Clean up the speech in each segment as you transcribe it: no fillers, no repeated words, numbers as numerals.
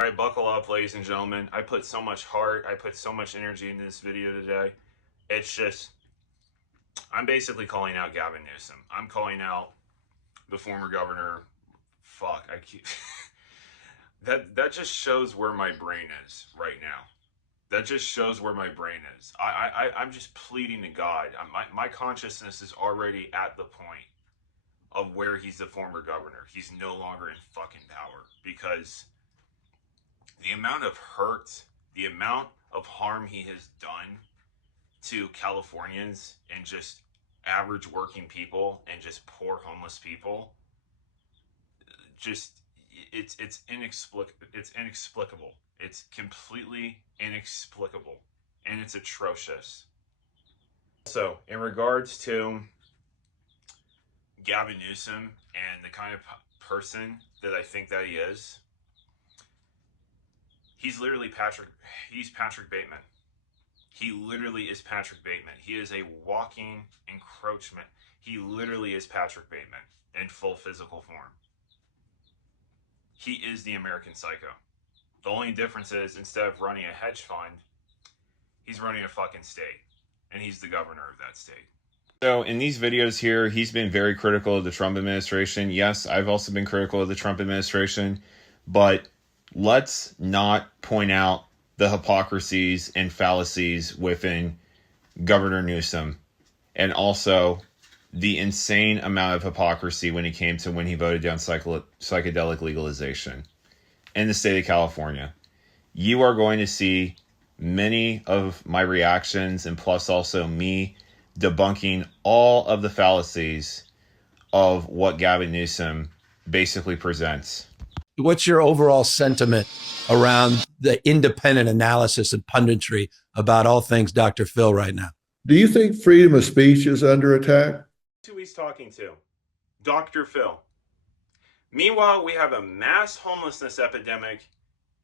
All right, buckle up, ladies and gentlemen. I put so much heart, I put so much energy into this video today. It's just, I'm basically calling out Gavin Newsom. I'm calling out the former governor. Fuck, I keep... that just shows where my brain is right now. That just shows where my brain is. I'm just pleading to God. My consciousness is already at the point of where he's the former governor. He's no longer in fucking power because the amount of hurt, the amount of harm he has done to Californians and just average working people and just poor homeless people, just it's inexplicable. It's completely inexplicable, and it's atrocious. So, in regards to Gavin Newsom and the kind of person that I think that he is, he's literally Patrick Bateman. He literally is Patrick Bateman. He is a walking encroachment. He literally is Patrick Bateman in full physical form. He is the American Psycho. The only difference is, instead of running a hedge fund, he's running a fucking state. And he's the governor of that state. So in these videos here, he's been very critical of the Trump administration. Yes, I've also been critical of the Trump administration. But let's not point out the hypocrisies and fallacies within Governor Newsom. And also the insane amount of hypocrisy when he voted down psychedelic legalization in the state of California. You are going to see many of my reactions, and plus also me debunking all of the fallacies of what Gavin Newsom basically presents. What's your overall sentiment around the independent analysis and punditry about all things Dr. Phil right now? Do you think freedom of speech is under attack? Who he's talking to? Dr. Phil. Meanwhile, we have a mass homelessness epidemic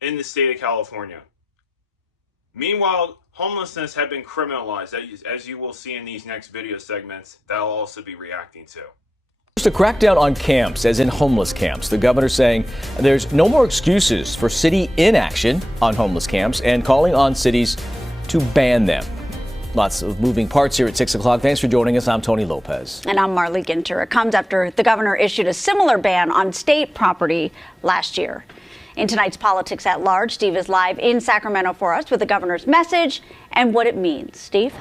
in the state of California. Meanwhile, homelessness had been criminalized, as you will see in these next video segments that I'll also be reacting to. A crackdown on camps, as in homeless camps. The governor saying there's no more excuses for city inaction on homeless camps and calling on cities to ban them. Lots of moving parts here at 6 o'clock. Thanks for joining us. I'm Tony Lopez. And I'm Marley Ginter. It comes after the governor issued a similar ban on state property last year. In tonight's Politics at Large, Steve is live in Sacramento for us with the governor's message and what it means. Steve?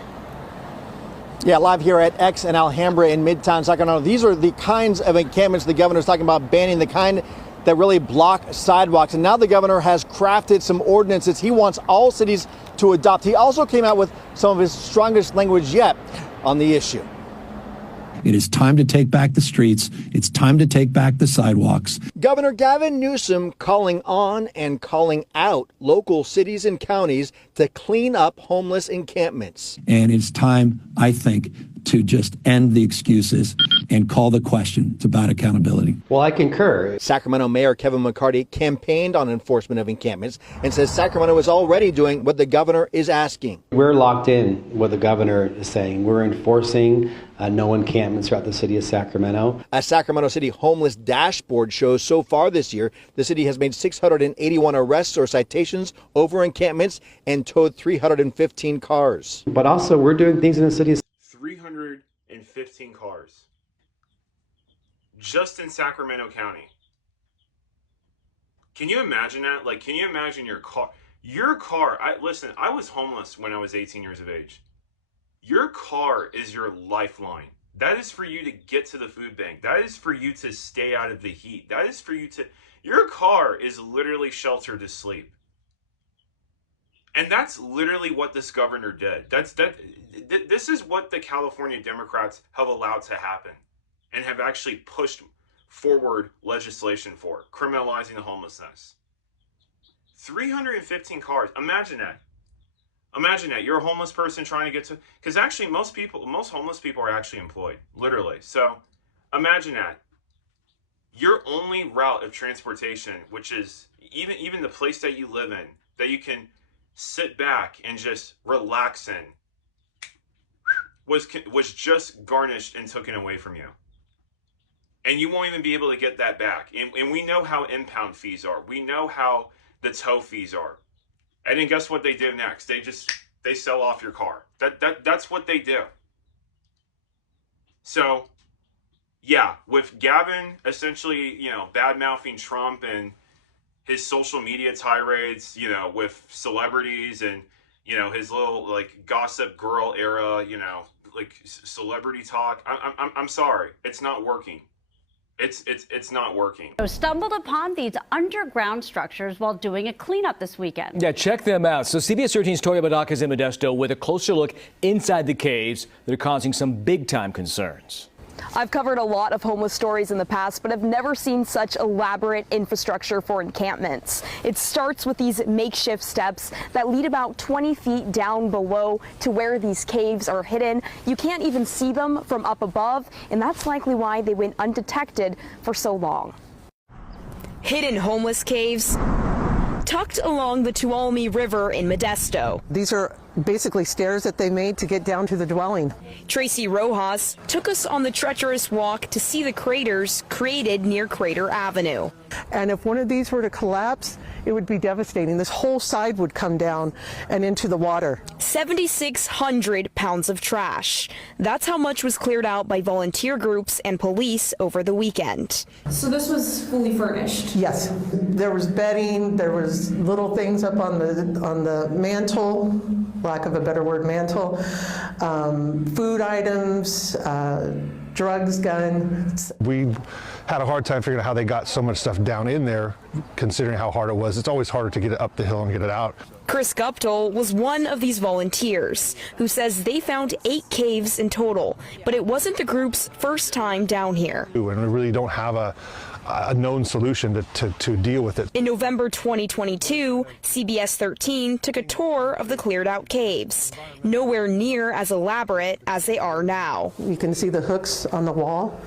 Yeah, live here at X and Alhambra in Midtown Sacramento. These are the kinds of encampments the governor's talking about banning, the kind that really block sidewalks. And now the governor has crafted some ordinances he wants all cities to adopt. He also came out with some of his strongest language yet on the issue. It is time to take back the streets. It's time to take back the sidewalks. Governor Gavin Newsom calling on and calling out local cities and counties to clean up homeless encampments. And it's time, I think, to just end the excuses and call the question. It's about accountability. Well, I concur. Sacramento Mayor Kevin McCarty campaigned on enforcement of encampments and says Sacramento is already doing what the governor is asking. We're locked in what the governor is saying. We're enforcing no encampments throughout the city of Sacramento. A Sacramento City homeless dashboard shows so far this year, the city has made 681 arrests or citations over encampments and towed 315 cars. But also, we're doing things in the city of 315 cars. Just in Sacramento County. Can you imagine that? Like, can you imagine your car? Listen, I was homeless when I was 18 years of age. Your car is your lifeline. That is for you to get to the food bank. That is for you to stay out of the heat. That is for you to... Your car is literally shelter to sleep. And that's literally what this governor did. This is what the California Democrats have allowed to happen and have actually pushed forward legislation for, criminalizing the homelessness. 315 cars. Imagine that. Imagine that. You're a homeless person trying to get to... Because actually most homeless people are actually employed. Literally. So imagine that. Your only route of transportation, which is even the place that you live in, that you can sit back and just relax in, was just garnished and taken away from you. And you won't even be able to get that back. And we know how impound fees are. We know how the tow fees are. And then guess what they do next? They sell off your car. That's what they do. So, yeah, with Gavin essentially, bad-mouthing Trump and his social media tirades, with celebrities and, his little, gossip girl era, celebrity talk. I'm sorry. It's not working. It's not working. Stumbled upon these underground structures while doing a cleanup this weekend. Yeah, check them out. So CBS 13's Toria Badaka is in Modesto with a closer look inside the caves that are causing some big-time concerns. I've covered a lot of homeless stories in the past, but I've never seen such elaborate infrastructure for encampments. It starts with these makeshift steps that lead about 20 feet down below to where these caves are hidden. You can't even see them from up above, and that's likely why they went undetected for so long. Hidden homeless caves tucked along the Tuolumne River in Modesto. These are basically stairs that they made to get down to the dwelling. Tracy Rojas took us on the treacherous walk to see the craters created near Crater Avenue. And if one of these were to collapse, it would be devastating. This whole side would come down and into the water. 7,600 pounds of trash. That's how much was cleared out by volunteer groups and police over the weekend. So this was fully furnished? Yes. There was bedding, there was little things up on the mantle, lack of a better word, mantle, food items, drugs, guns. We had a hard time figuring out how they got so much stuff down in there, considering how hard it was. It's always harder to get it up the hill and get it out. Chris Guptill was one of these volunteers who says they found 8 caves in total, but it wasn't the group's first time down here. And we really don't have a known solution to deal with it. In November 2022, CBS 13 took a tour of the cleared out caves, nowhere near as elaborate as they are now. You can see the hooks on the wall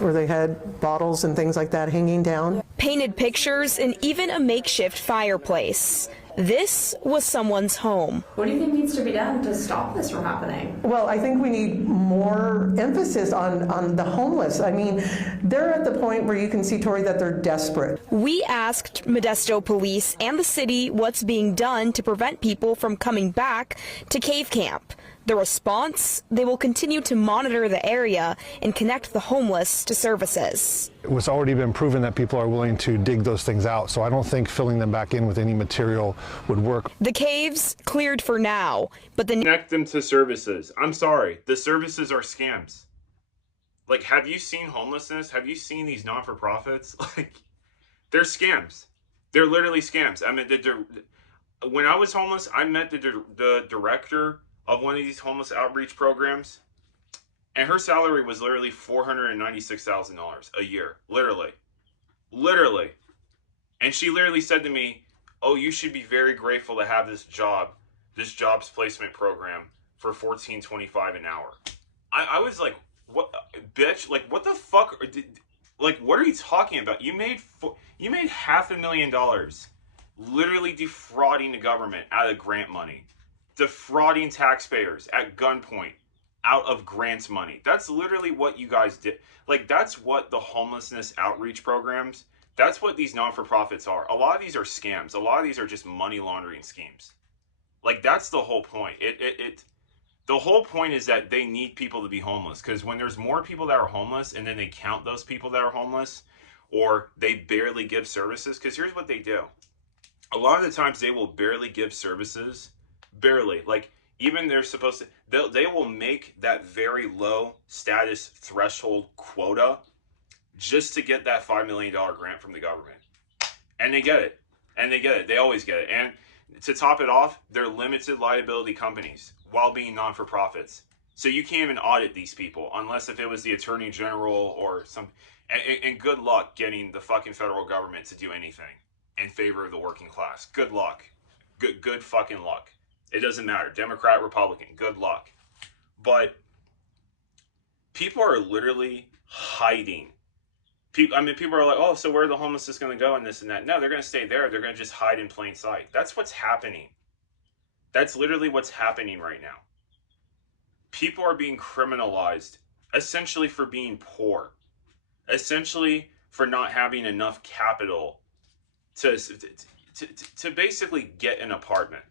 where they had bottles and things like that hanging down. Painted pictures and even a makeshift fireplace. This was someone's home. What do you think needs to be done to stop this from happening? Well, I think we need more emphasis on the homeless. I mean, they're at the point where you can see, Tori, that they're desperate. We asked Modesto police and the city what's being done to prevent people from coming back to cave camp. The response, they will continue to monitor the area and connect the homeless to services. It was already been proven that people are willing to dig those things out, so I don't think filling them back in with any material would work. The caves cleared for now, but connect them to services. I'm sorry, the services are scams. Have you seen homelessness? Have you seen these not-for-profits? They're scams. They're literally scams. I mean, when I was homeless, I met the director of one of these homeless outreach programs, and her salary was literally $496,000 a year, literally, and she literally said to me, "Oh, you should be very grateful to have this jobs placement program for $14.25 an hour." I was like, "What, bitch? What the fuck? What are you talking about? You made $500,000, literally defrauding the government out of grant money." Defrauding taxpayers at gunpoint out of grants money. That's literally what you guys did. That's what the homelessness outreach programs, that's what these non-for-profits are. A lot of these are scams. A lot of these are just money laundering schemes. That's the whole point. The whole point is that they need people to be homeless, because when there's more people that are homeless and then they count those people that are homeless, or they barely give services, because here's what they do. A lot of the times they will barely give services. Barely. Even they're supposed to, they will make that very low status threshold quota just to get that $5 million grant from the government. And they get it. They always get it. And to top it off, they're limited liability companies while being non-for-profits. So you can't even audit these people unless if it was the attorney general or some. And good luck getting the fucking federal government to do anything in favor of the working class. Good luck. Good fucking luck. It doesn't matter. Democrat, Republican, good luck. But people are literally hiding. People are like, oh, so where are the homeless going to go and this and that? No, they're going to stay there. They're going to just hide in plain sight. That's what's happening. That's literally what's happening right now. People are being criminalized essentially for being poor. Essentially for not having enough capital to basically get an apartment.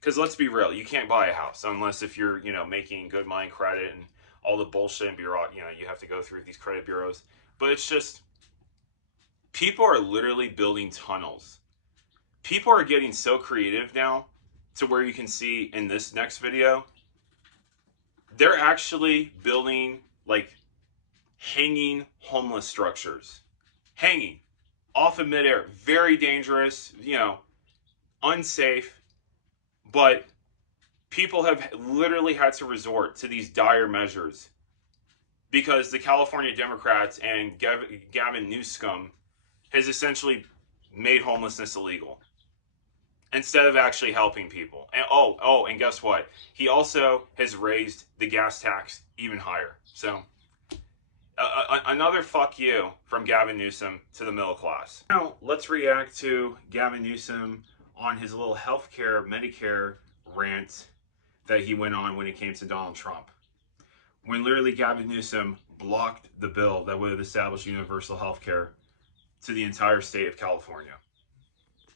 Because let's be real, you can't buy a house unless if you're, making good money, credit, and all the bullshit and bureau, you have to go through these credit bureaus. But it's just, people are literally building tunnels. People are getting so creative now to where you can see in this next video, they're actually building like hanging homeless structures. Hanging off of midair. Very dangerous, unsafe. But people have literally had to resort to these dire measures because the California Democrats and Gavin Newsom has essentially made homelessness illegal instead of actually helping people. And and guess what? He also has raised the gas tax even higher. So another fuck you from Gavin Newsom to the middle class. Now let's react to Gavin Newsom on his little healthcare, Medicare rant that he went on when it came to Donald Trump. When literally Gavin Newsom blocked the bill that would have established universal healthcare to the entire state of California.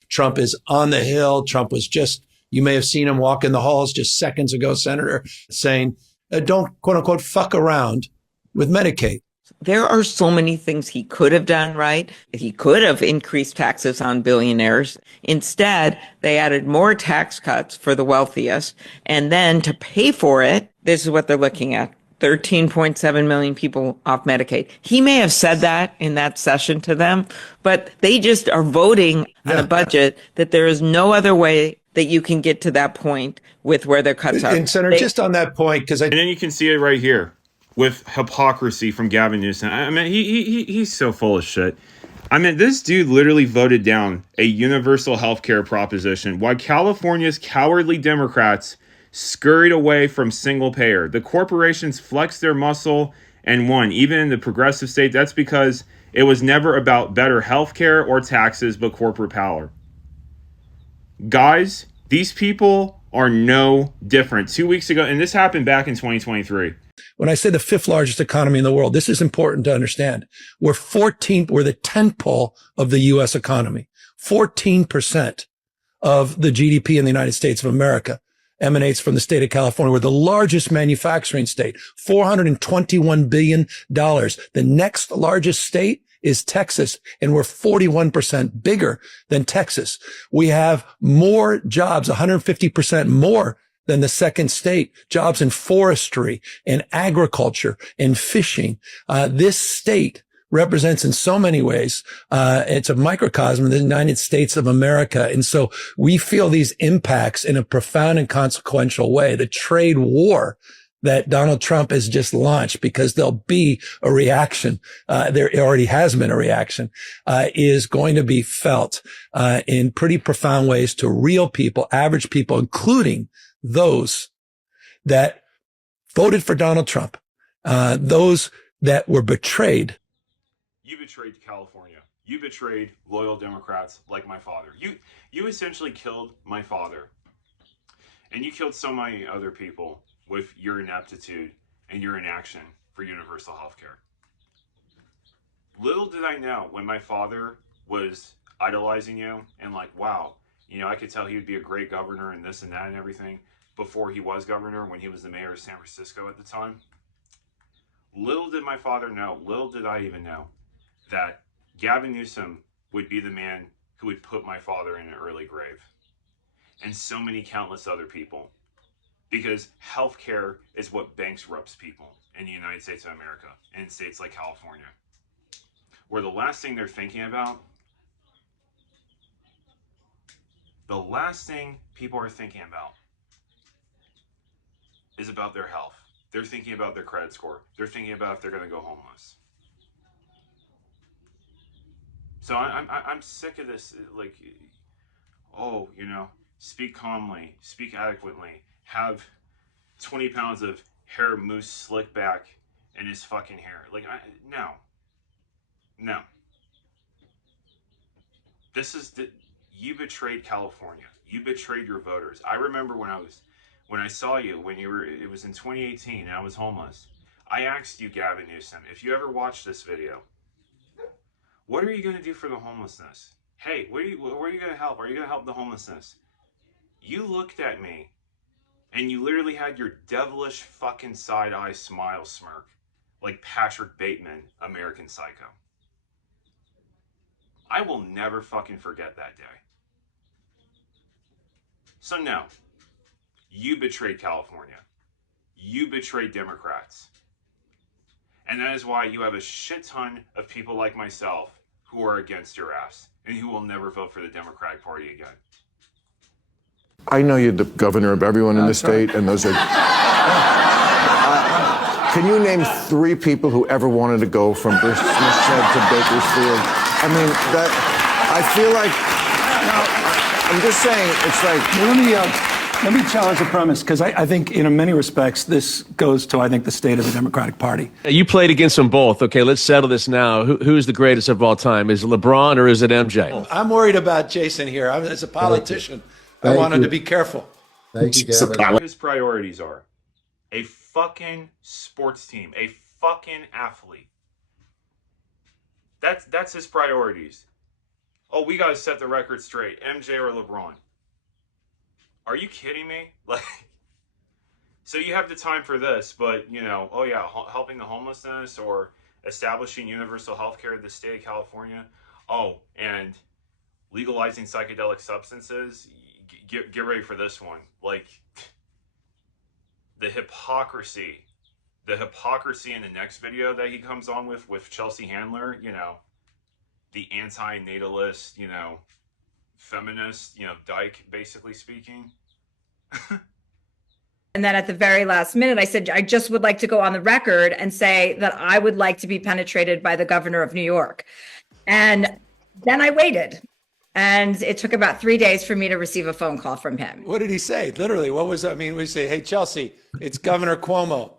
Trump is on the Hill. Trump was just, you may have seen him walk in the halls just seconds ago, Senator, saying, don't, quote unquote, fuck around with Medicaid. There are so many things he could have done right. He could have increased taxes on billionaires. Instead, they added more tax cuts for the wealthiest. And then to pay for it, this is what they're looking at. 13.7 million people off Medicaid. He may have said that in that session to them, but they just are voting on a budget that there is no other way that you can get to that point with where their cuts are. And Senator, just on that point, and then you can see it right here with hypocrisy from Gavin Newsom. I mean, he's so full of shit. I mean, this dude literally voted down a universal healthcare proposition while California's cowardly Democrats scurried away from single payer. The corporations flexed their muscle and won, even in the progressive state. That's because it was never about better healthcare or taxes, but corporate power. Guys, these people are no different. 2 weeks ago, and this happened back in 2023. When I say the fifth largest economy in the world, this is important to understand. We're the 10th pole of the U.S. economy. 14% of the GDP in the United States of America emanates from the state of California. We're the largest manufacturing state, $421 billion. The next largest state is Texas, and we're 41% bigger than Texas. We have more jobs, 150% more than the second state, jobs in forestry and agriculture and fishing. This state represents in so many ways, it's a microcosm of the United States of America. And so we feel these impacts in a profound and consequential way. The trade war that Donald Trump has just launched, because there'll be a reaction, there already has been a reaction, is going to be felt in pretty profound ways to real people, average people, including those that voted for Donald Trump, those that were betrayed. You betrayed California. You betrayed loyal Democrats like my father. You essentially killed my father. And you killed so many other people with your ineptitude and your inaction for universal health care. Little did I know when my father was idolizing you and like, wow, I could tell he would be a great governor and this and that and everything before he was governor, when he was the mayor of San Francisco at the time. Little did my father know, little did I even know, that Gavin Newsom would be the man who would put my father in an early grave. And so many countless other people. Because healthcare is what bankrupts people in the United States of America, and in states like California, where the last thing they're thinking about, the last thing people are thinking about is about their health. They're thinking about their credit score. They're thinking about if they're going to go homeless. So I'm sick of this, like, speak calmly, speak adequately, have 20 pounds of hair mousse slick back in his fucking hair. Like, no. You betrayed California. You betrayed your voters. I remember when I saw you, it was in 2018 and I was homeless. I asked you, Gavin Newsom, if you ever watched this video, what are you going to do for the homelessness? hey, where are you going to help? Are you going to help the homelessness? You looked at me and you literally had your devilish fucking side eye smile smirk like Patrick Bateman, American Psycho. I will never fucking forget that day. So no, you betrayed California. You betrayed Democrats. And that is why you have a shit ton of people like myself who are against your ass and who will never vote for the Democratic Party again. I know you're the governor of everyone in the state, and those are... can you name 3 people who ever wanted to go from Smithshed to Bakersfield? I mean, I feel like... I'm just saying, it's like... Let me challenge the premise, because I think in many respects, this goes to, I think, the state of the Democratic Party. You played against them both. Okay, let's settle this now. Who's the greatest of all time? Is it LeBron or is it MJ? I'm worried about Jason here. As a politician, I wanted to be careful. Thank you, Gavin. His priorities are a fucking sports team, a fucking athlete. That's his priorities. Oh, we got to set the record straight. MJ or LeBron. Are you kidding me? Like, so you have the time for this, but, oh yeah, helping the homelessness or establishing universal health care in the state of California. Oh, and legalizing psychedelic substances. Get ready for this one. Like, the hypocrisy in the next video that he comes on with Chelsea Handler, the anti-natalist, feminist, dyke, basically speaking. And then at the very last minute, I said, I just would like to go on the record and say that I would like to be penetrated by the governor of New York. And then I waited. And it took about 3 days for me to receive a phone call from him. What did he say? Literally, what was that? I mean, we say, hey, Chelsea, it's Governor Cuomo.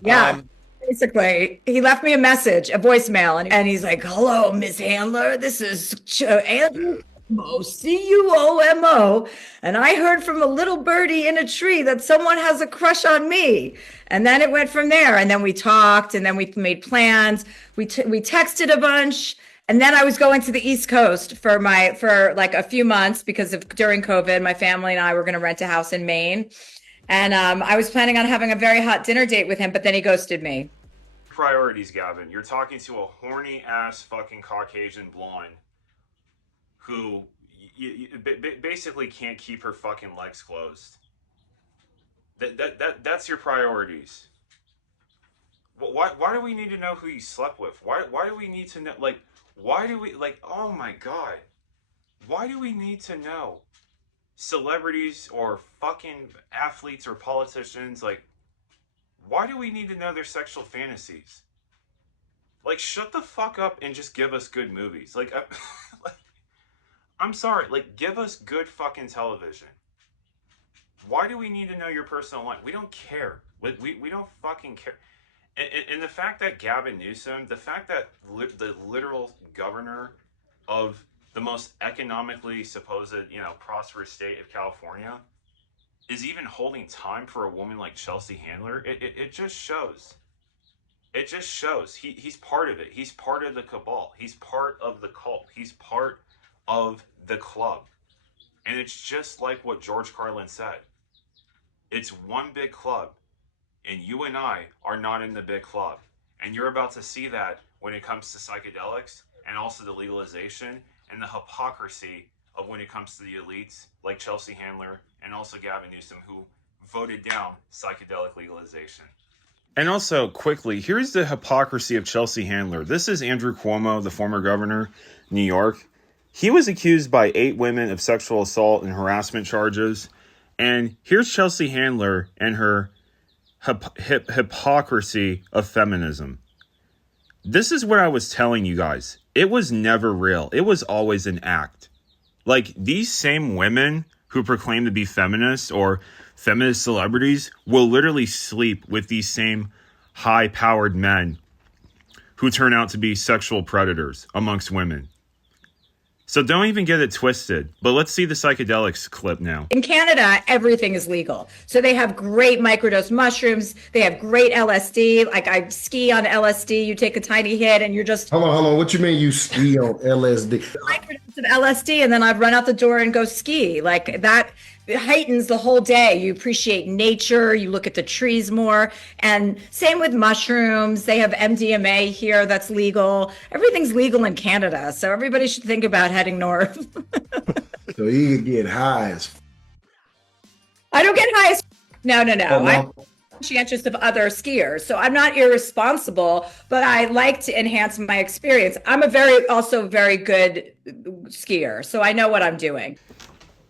Yeah, basically. He left me a message, a voicemail, and he's like, hello, Miss Handler. This is Andrew Cuomo, Cuomo. And I heard from a little birdie in a tree that someone has a crush on me. And then it went from there. And then we talked, and then we made plans. We texted a bunch. And then I was going to the East Coast for like a few months because during COVID, my family and I were going to rent a house in Maine. And I was planning on having a very hot dinner date with him, but then he ghosted me. Priorities, Gavin. You're talking to a horny ass fucking Caucasian blonde who basically can't keep her fucking legs closed. That's your priorities. Why do we need to know who you slept with? Why do we need to know, like, why do we, like, oh my God, why do we need to know celebrities or fucking athletes or politicians? Like, why do we need to know their sexual fantasies? Like, shut the fuck up and just give us good movies. Like, I'm sorry, like, give us good fucking television. Why do we need to know your personal life? We don't care. We don't fucking care. And the fact that Gavin Newsom, the fact that the literal governor of the most economically supposed, prosperous state of California is even holding time for a woman like Chelsea Handler, it just shows. It just shows. He's part of it. He's part of the cabal. He's part of the cult. He's part of the club. And it's just like what George Carlin said. It's one big club. And you and I are not in the big club. And you're about to see that when it comes to psychedelics and also the legalization and the hypocrisy of when it comes to the elites like Chelsea Handler and also Gavin Newsom, who voted down psychedelic legalization. And also, quickly, here's the hypocrisy of Chelsea Handler. This is Andrew Cuomo, the former governor of New York. He was accused by 8 women of sexual assault and harassment charges. And here's Chelsea Handler and her hypocrisy of feminism. This is what I was telling you guys. It was never real. It was always an act. Like, these same women who proclaim to be feminists or feminist celebrities will literally sleep with these same high-powered men who turn out to be sexual predators amongst women. So don't even get it twisted. But let's see the psychedelics clip now. In Canada, everything is legal. So they have great microdose mushrooms. They have great LSD. Like I ski on LSD. You take a tiny hit and you're just Hold on. What you mean you ski on LSD? microdose of LSD, and then I've run out the door and go ski. Like that heightens the whole day. You appreciate nature. You look at the trees more. And same with mushrooms. They have MDMA here that's legal. Everything's legal in Canada. So everybody should think about heading north. So you could get high as. I don't get high as. No. Oh, no? I'm conscientious of other skiers. So I'm not irresponsible, but I like to enhance my experience. I'm also very good skier. So I know what I'm doing.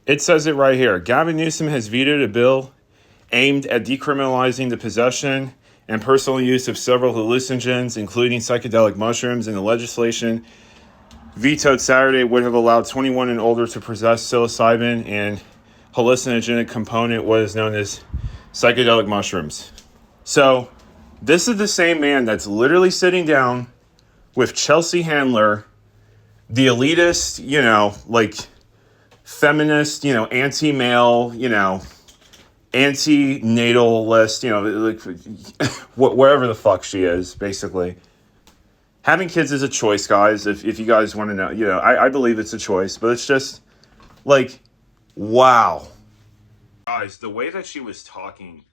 It says it right here. Gavin Newsom has vetoed a bill aimed at decriminalizing the possession and personal use of several hallucinogens, including psychedelic mushrooms, and the legislation vetoed Saturday would have allowed 21 and older to possess psilocybin, and hallucinogenic component was known as psychedelic mushrooms. So this is the same man that's literally sitting down with Chelsea Handler, the elitist, feminist, anti-male, anti-natalist, whatever the fuck she is, basically. Having kids is a choice, guys, if you guys want to know. I believe it's a choice, but it's just, wow. Guys, the way that she was talking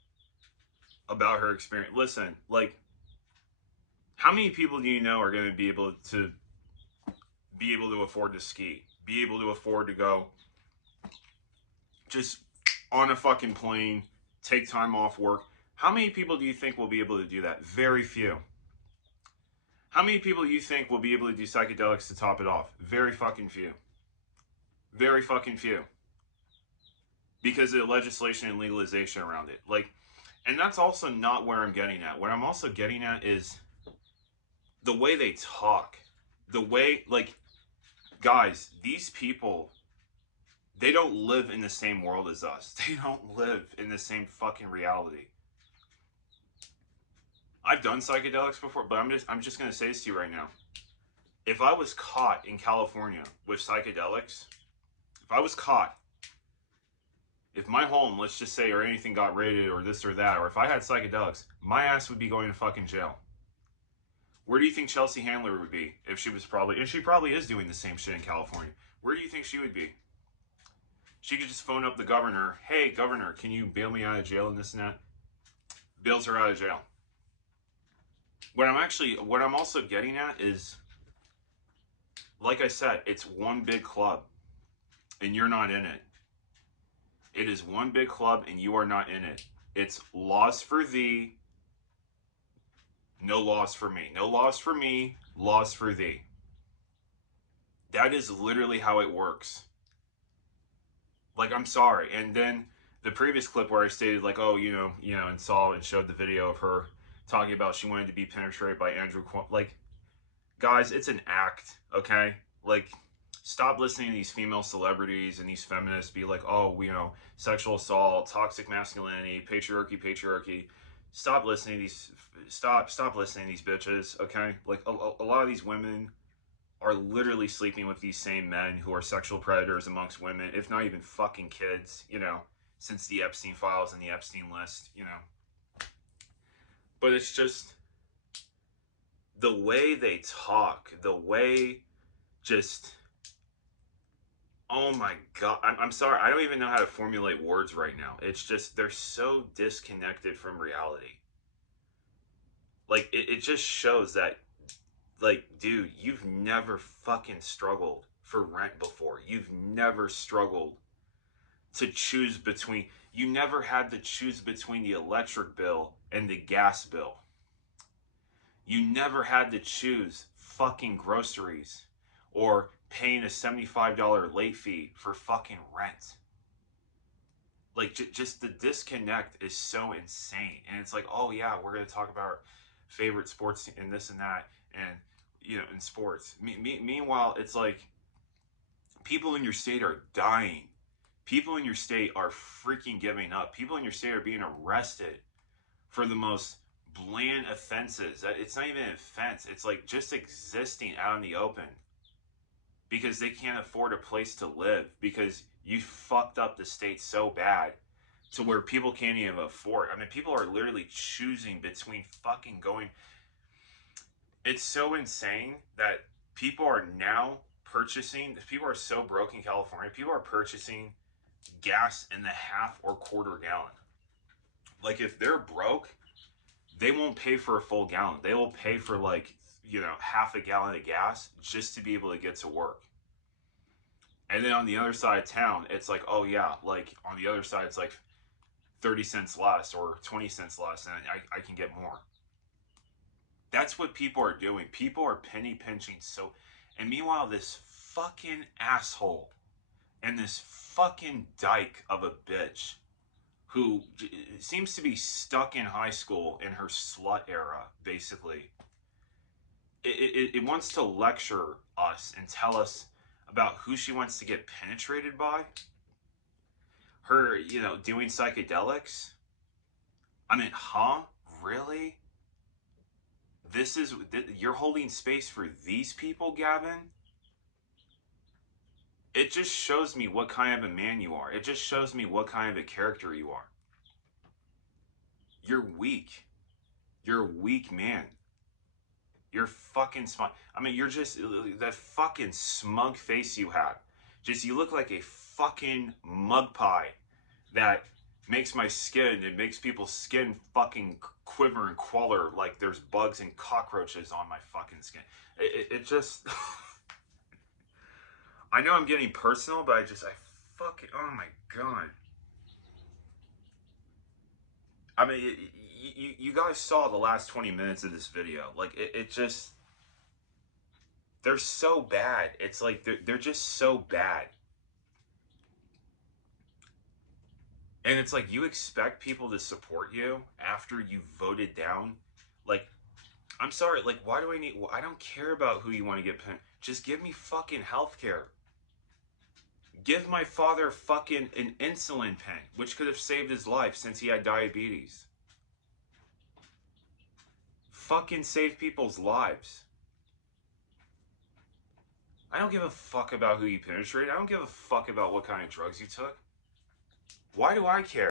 about her experience, listen, how many people do you know are going to be able to afford to ski? Be able to afford to go just on a fucking plane, take time off work. How many people do you think will be able to do that? Very few. How many people do you think will be able to do psychedelics to top it off? Very fucking few. Very fucking few. Because of the legislation and legalization around it. And that's also not where I'm getting at. What I'm also getting at is the way they talk. The way, guys, these people, they don't live in the same world as us. They don't live in the same fucking reality. I've done psychedelics before, but I'm just going to say this to you right now. If I was caught in California with psychedelics, if my home, let's just say, or anything got raided or this or that, or if I had psychedelics, my ass would be going to fucking jail. Where do you think Chelsea Handler would be if she was and she probably is doing the same shit in California. Where do you think she would be? She could just phone up the governor. Hey, governor, can you bail me out of jail and this and that? Bails her out of jail. What I'm also getting at is, like I said, it's one big club and you're not in it. It is one big club and you are not in it. It's laws for thee, no laws for me. No laws for me, laws for thee. That is literally how it works. I'm sorry. And then the previous clip where I stated and showed the video of her talking about she wanted to be penetrated by Andrew Cuomo. Guys, it's an act, okay? Stop listening to these female celebrities and these feminists be sexual assault, toxic masculinity, patriarchy. Stop listening to these. Stop listening to these bitches, okay? A lot of these women are literally sleeping with these same men who are sexual predators amongst women, if not even fucking kids, since the Epstein files and the Epstein list, But it's just the way they talk, the way oh my God. I'm sorry. I don't even know how to formulate words right now. It's just, they're so disconnected from reality. It just shows that, dude, you've never fucking struggled for rent before. You've never struggled to choose between, you never had to choose between the electric bill and the gas bill. You never had to choose fucking groceries or paying a $75 late fee for fucking rent. Just the disconnect is so insane. And it's oh yeah, we're going to talk about our favorite sports and this and that, and in sports. Meanwhile, it's people in your state are dying. People in your state are freaking giving up. People in your state are being arrested for the most bland offenses. It's not even an offense. It's just existing out in the open. because they can't afford a place to live, because you fucked up the state so bad to where people can't even afford. I mean, people are literally choosing between fucking going. It's so insane that people are now purchasing, people are so broke in California, people are purchasing gas in the half or quarter gallon. Like, if they're broke, they won't pay for a full gallon. They will pay for, like, you know, half a gallon of gas just to be able to get to work. And then on the other side of town, it's like, oh yeah, like on the other side, it's like 30 cents less or 20 cents less, and I can get more. That's what people are doing. People are penny pinching. So, and meanwhile, this fucking asshole and this fucking dyke of a bitch who seems to be stuck in high school in her slut era, basically. It wants to lecture us and tell us about who she wants to get penetrated by. Her, you know, doing psychedelics. I mean, huh? Really? You're holding space for these people, Gavin? It just shows me what kind of a man you are. It just shows me what kind of a character you are. You're weak. You're a weak man. You're fucking smug. I mean, you're just, that fucking smug face you have. Just, you look like a fucking mug pie that makes my skin, it makes people's skin fucking quiver and qualler like there's bugs and cockroaches on my fucking skin. It just, I know I'm getting personal, but I fucking, oh my God. I mean, you guys saw the last 20 minutes of this video. Like, it just, they're so bad. It's like, they're just so bad. And it's like, you expect people to support you after you voted down? Like, I'm sorry, like, why do I need, well, I don't care about who you want to get pen. Just give me fucking healthcare. Give my father fucking an insulin pen, which could have saved his life since he had diabetes. Fucking save people's lives. I don't give a fuck about who you penetrated. I don't give a fuck about what kind of drugs you took. Why do I care?